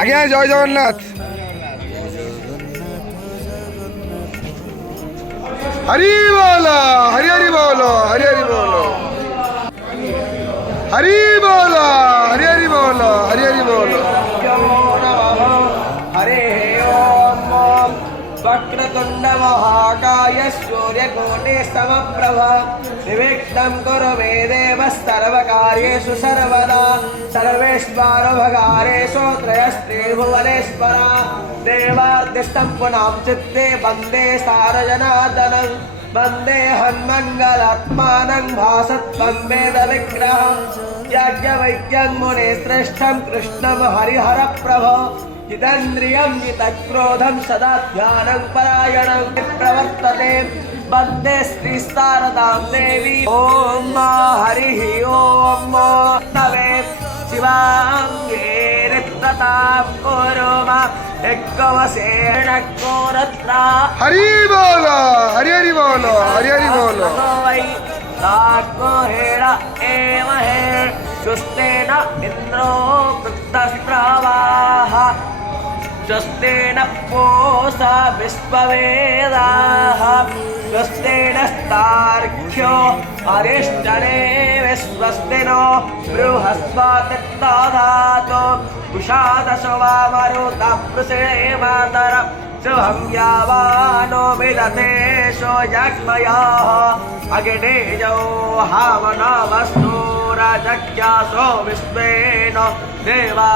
আগে জয় জগন্নাথ। হরি বল, হরি হরি বল, হরি হরি বল, হরি বল, হরি হরি বল, হরি হরি বল। हरे ओम वक्रतुंड महाकाय सूर्यकोटि समप्रभ निर्विघ्नं कुरु मे देव सर्वकार्येषु सर्वदा सर्वेश्वरभकारेषु त्रयस्ते भुवनेश्वरा देवार्तिष्ठं पुनां चित्ते वन्दे सारजनार्दनं वन्दे हन्मङ्गलात्मानं भासत्वं वेदविग्रहं याज्ञवल्क्यं मुनिश्रेष्ठं कृष्णं हरिहरप्रभो जितेन्द्रियं जितक्रोधं सदा ध्यानं परायणं प्रवर्तते वन्दे श्रीशारदां देवी ॐ हरिः ॐ तवे शिवाङ्गे रिक्ततां कुरु मा एकवसेन कोरत्रा हरि बोल, हरि हरि बोल, हरि हरि बोल। वै ताको हेरा एमहे सुस्तेन इन्द्रो वृत्तस्रवाः स्वस्तेन पूषा विश्ववेदाः स्वस्तेन स्तार्क्ष्यो अरिष्टनेमिः स्वस्तिनो बृहस्पतिर्दधातु उषादशो वा मरुतः पृषिणे मातरम् शुभं यावानो विदधेशो यज्ञयाः अग्नेयो हावनमस्तु राजज्ञासो विश्वेन देवा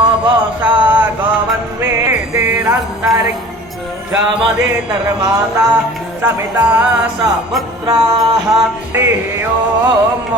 अवसा गमन्वेतिरन्तरिक्षमदितर्माता सपिता सपुत्राः हरिः ओम्